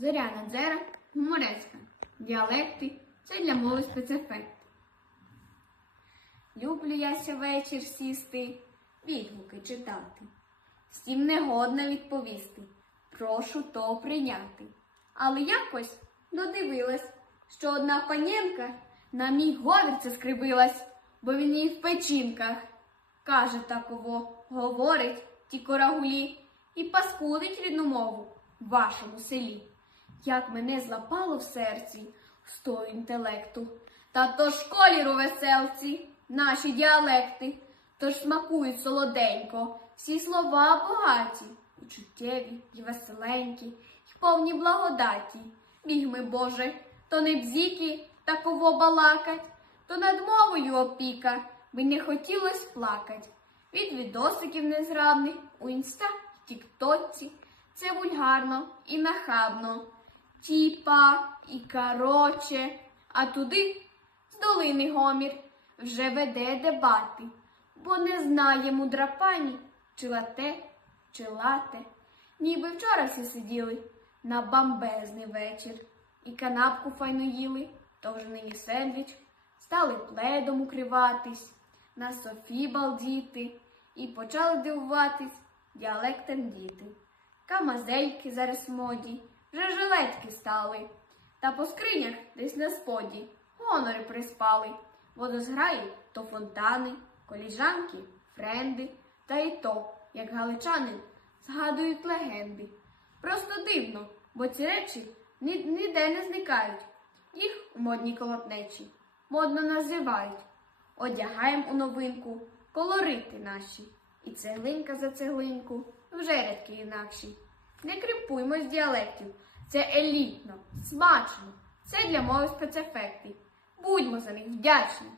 Зоряна дзера, гуморецька. Діалекти це для мови спецефект. Люблю яся вечір сісти, відгуки читати. Всім негодно відповісти. Прошу то прийняти. Але якось додивилась, що одна панєнка на мій говір скривилась, бо він їй в печінках. Каже таково, говорить ті корагулі і паскудить рідну мову в вашому селі. Як мене злапало в серці з того інтелекту, та то школіру веселці, наші діалекти, тож смакують солоденько, всі слова богаті, і чуттєві, і веселенькі, і повні благодаті. Біг ми, Боже, то не бзіки таково балакать, то над мовою опіка, би не хотілось плакать. Від відосиків незграбних у інста тіктоці це вульгарно і нахабно. Тіпа і короче, а туди з долини гомір вже веде дебати, бо не знає мудра пані, чи лате, чи лате. Ніби вчора всі сиділи на бамбезний вечір і канапку файно їли, то вже нині сендвіч, стали пледом укриватись, на софі балдіти і почали дивуватись діалектам діти. Камазельки зараз моді, вже жилетки стали, та по скринях десь на споді гонори приспали. Водозграї то фонтани, коліжанки, френди, та й то, як галичанин, згадують легенди. Просто дивно, бо ці речі ні- ніде не зникають. Їх у модній колотнечі модно називають. Одягаєм у новинку колорити наші, і цеглинка за цеглинку вже рядки інакші. Не кріпуймо з діалектів, це елітно, смачно, це для мови спецефекти. Будьмо за них вдячні.